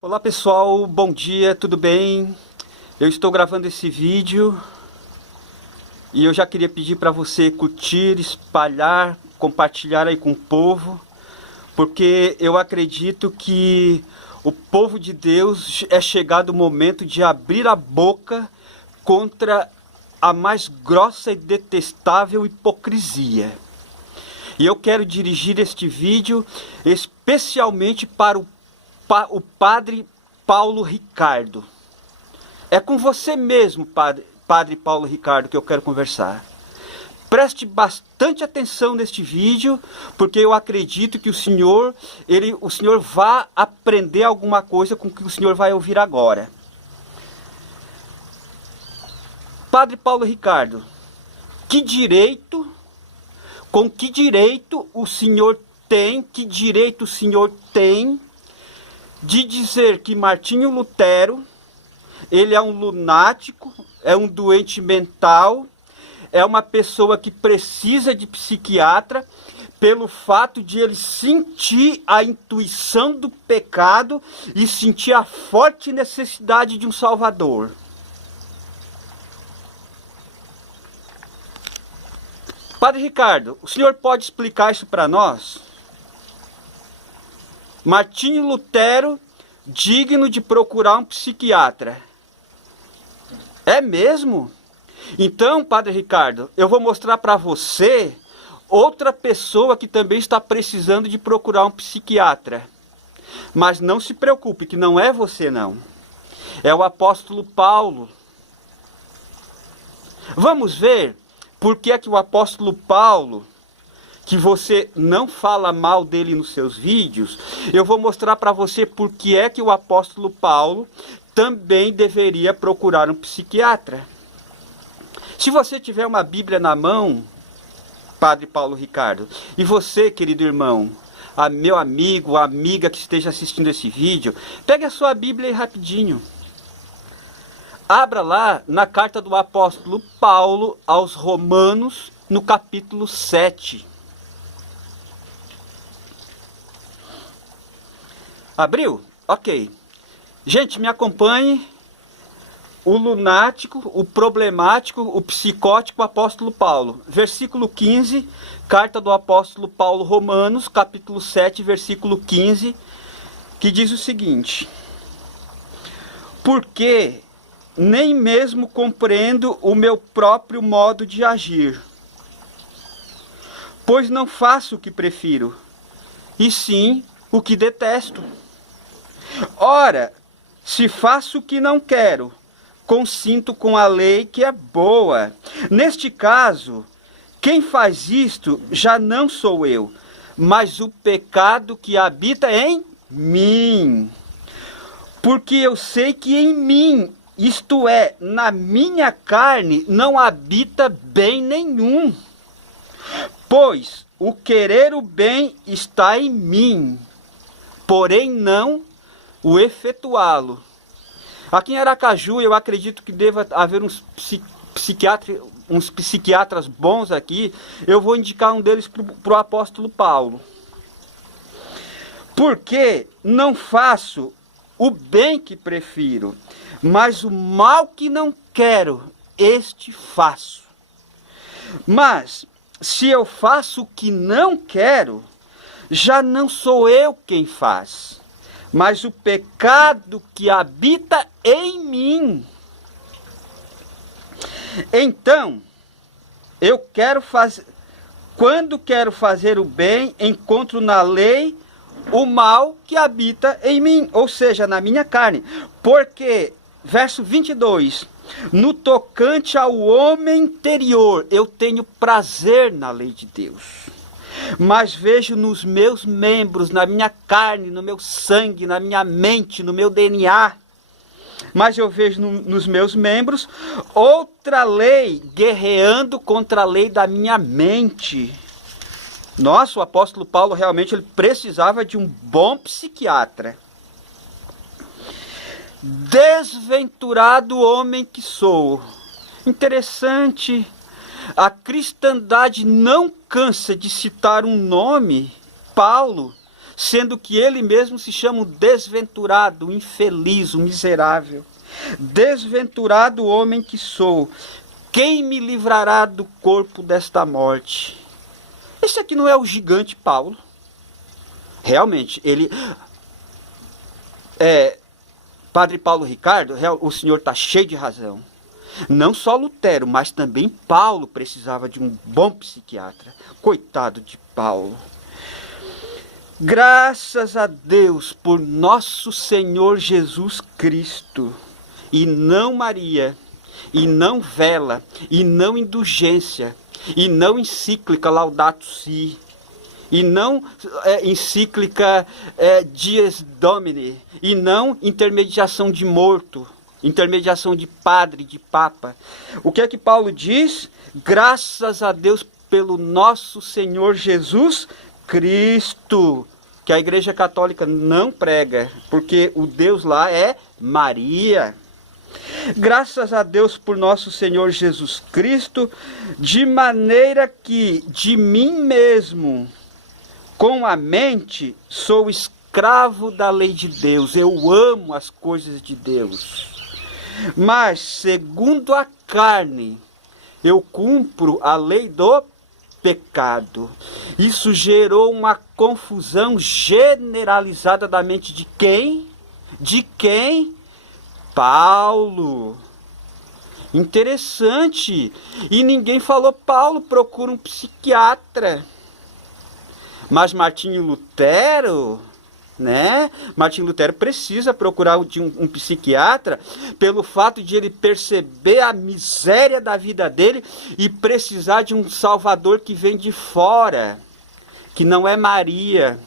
Olá pessoal, bom dia, tudo bem? Eu estou gravando esse vídeo e eu já queria pedir para você curtir, espalhar, compartilhar aí com o povo, porque eu acredito que o povo de Deus é chegado o momento de abrir a boca contra a mais grossa e detestável hipocrisia. E eu quero dirigir este vídeo especialmente para o padre Paulo Ricardo. É com você mesmo, padre Paulo Ricardo, que eu quero conversar. Preste bastante atenção neste vídeo, porque eu acredito que o senhor vai aprender alguma coisa com o que o senhor vai ouvir agora. Padre Paulo Ricardo, com que direito o senhor tem de dizer que Martinho Lutero, ele é um lunático, é um doente mental, é uma pessoa que precisa de psiquiatra, pelo fato de ele sentir a intuição do pecado e sentir a forte necessidade de um Salvador? Padre Ricardo, o senhor pode explicar isso para nós? Martinho Lutero, digno de procurar um psiquiatra. É mesmo? Então, Padre Ricardo, eu vou mostrar para você outra pessoa que também está precisando de procurar um psiquiatra. Mas não se preocupe, que não é você não. É o apóstolo Paulo. Vamos ver por que é que o apóstolo Paulo, que você não fala mal dele nos seus vídeos, eu vou mostrar para você por que é que o apóstolo Paulo também deveria procurar um psiquiatra. Se você tiver uma Bíblia na mão, Padre Paulo Ricardo, e você, querido irmão, meu amigo, amiga que esteja assistindo esse vídeo, pegue a sua Bíblia aí rapidinho. Abra lá na carta do apóstolo Paulo aos Romanos, no capítulo 7. Abriu? Ok. Gente, me acompanhe. O lunático, o problemático, o psicótico, o apóstolo Paulo. Versículo 15, carta do apóstolo Paulo, Romanos, capítulo 7, versículo 15, que diz o seguinte: porque nem mesmo compreendo o meu próprio modo de agir, pois não faço o que prefiro, e sim o que detesto. Ora, se faço o que não quero, consinto com a lei que é boa. Neste caso, quem faz isto já não sou eu, mas o pecado que habita em mim. Porque eu sei que em mim, isto é, na minha carne, não habita bem nenhum. Pois o querer o bem está em mim, porém não o efetuá-lo. Aqui em Aracaju, eu acredito que deva haver uns psiquiatras bons aqui. Eu vou indicar um deles para o apóstolo Paulo. Porque não faço o bem que prefiro, mas o mal que não quero, este faço. Mas se eu faço o que não quero, já não sou eu quem faz, mas o pecado que habita em mim. Então, quando quero fazer o bem, encontro na lei o mal que habita em mim, ou seja, na minha carne. Porque, verso 22, no tocante ao homem interior, eu tenho prazer na lei de Deus, mas vejo nos meus membros, na minha carne, no meu sangue, na minha mente, no meu DNA, mas eu vejo nos meus membros outra lei guerreando contra a lei da minha mente. Nossa, o apóstolo Paulo realmente ele precisava de um bom psiquiatra. Desventurado homem que sou. Interessante. A cristandade não cansa de citar um nome, Paulo, sendo que ele mesmo se chama um desventurado, um infeliz, um miserável. Desventurado homem que sou, quem me livrará do corpo desta morte? Esse aqui não é o gigante Paulo. Realmente, ele... Padre Paulo Ricardo, o senhor está cheio de razão. Não só Lutero, mas também Paulo precisava de um bom psiquiatra. Coitado de Paulo. Graças a Deus por nosso Senhor Jesus Cristo, e não Maria, e não vela, e não indulgência, e não encíclica Laudato Si, e não encíclica Dies Domini, e não intermediação de morto, intermediação de padre, de papa. O que é que Paulo diz? Graças a Deus pelo nosso Senhor Jesus Cristo, que a Igreja Católica não prega, porque o Deus lá é Maria. Graças a Deus por nosso Senhor Jesus Cristo, de maneira que de mim mesmo, com a mente, sou escravo da lei de Deus. Eu amo as coisas de Deus. Mas, segundo a carne, eu cumpro a lei do pecado. Isso gerou uma confusão generalizada da mente de quem? De quem? Paulo. Interessante. E ninguém falou, Paulo, procura um psiquiatra. Mas Martinho Lutero, né? Martinho Lutero precisa procurar um psiquiatra pelo fato de ele perceber a miséria da vida dele e precisar de um salvador que vem de fora, que não é Maria,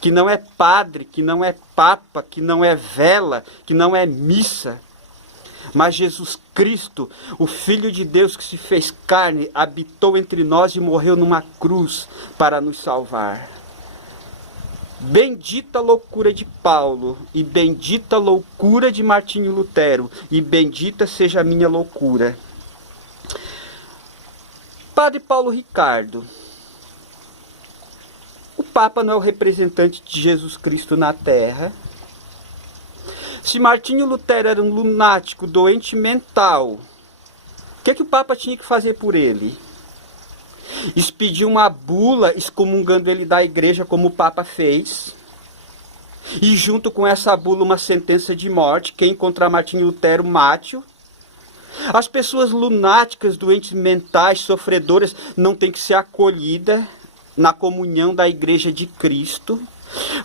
que não é padre, que não é papa, que não é vela, que não é missa, mas Jesus Cristo, o Filho de Deus que se fez carne, habitou entre nós e morreu numa cruz para nos salvar. Bendita loucura de Paulo, e bendita loucura de Martinho Lutero, e bendita seja a minha loucura. Padre Paulo Ricardo, o Papa não é o representante de Jesus Cristo na Terra? Se Martinho Lutero era um lunático, doente mental, o que o Papa tinha que fazer por ele? Expedir uma bula excomungando ele da igreja, como o Papa fez, e junto com essa bula uma sentença de morte, quem encontrar Martinho Lutero, mate-o. As pessoas lunáticas, doentes mentais, sofredoras, não têm que ser acolhidas na comunhão da igreja de Cristo.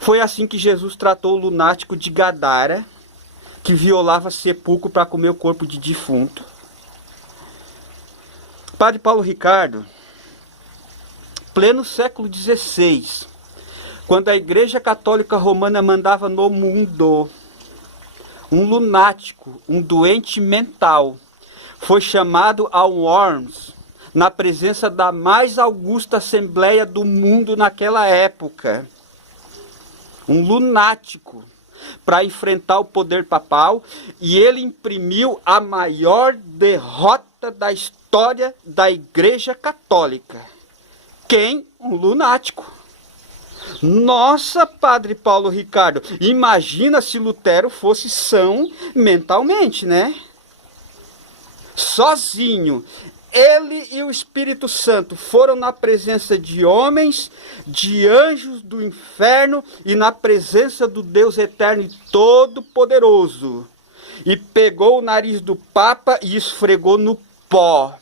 Foi assim que Jesus tratou o lunático de Gadara, que violava sepulcro para comer o corpo de defunto. Padre Paulo Ricardo, pleno século XVI, quando a Igreja Católica Romana mandava no mundo, um lunático, um doente mental, foi chamado a Worms, na presença da mais augusta assembleia do mundo naquela época. Um lunático, para enfrentar o poder papal, e ele imprimiu a maior derrota da história da Igreja Católica. Quem? Um lunático. Nossa, Padre Paulo Ricardo, imagina se Lutero fosse são mentalmente, né? Sozinho. Ele e o Espírito Santo foram na presença de homens, de anjos do inferno e na presença do Deus eterno e todo-poderoso. E pegou o nariz do Papa e esfregou no pó.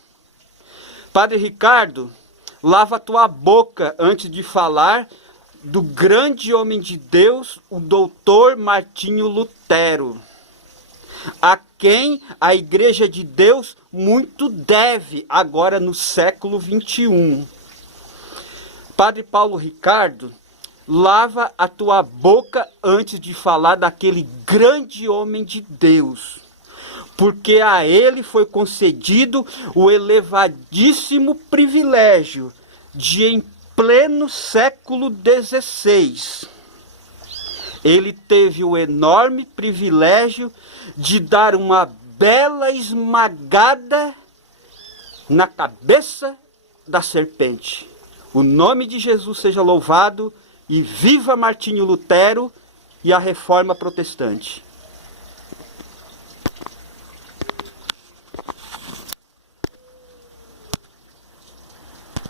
Padre Ricardo, lava a tua boca antes de falar do grande homem de Deus, o doutor Martinho Lutero, a quem a Igreja de Deus muito deve agora no século XXI. Padre Paulo Ricardo, lava a tua boca antes de falar daquele grande homem de Deus, porque a ele foi concedido o elevadíssimo privilégio de, em pleno século XVI, ele teve o enorme privilégio de dar uma bela esmagada na cabeça da serpente. O nome de Jesus seja louvado e viva Martinho Lutero e a Reforma Protestante!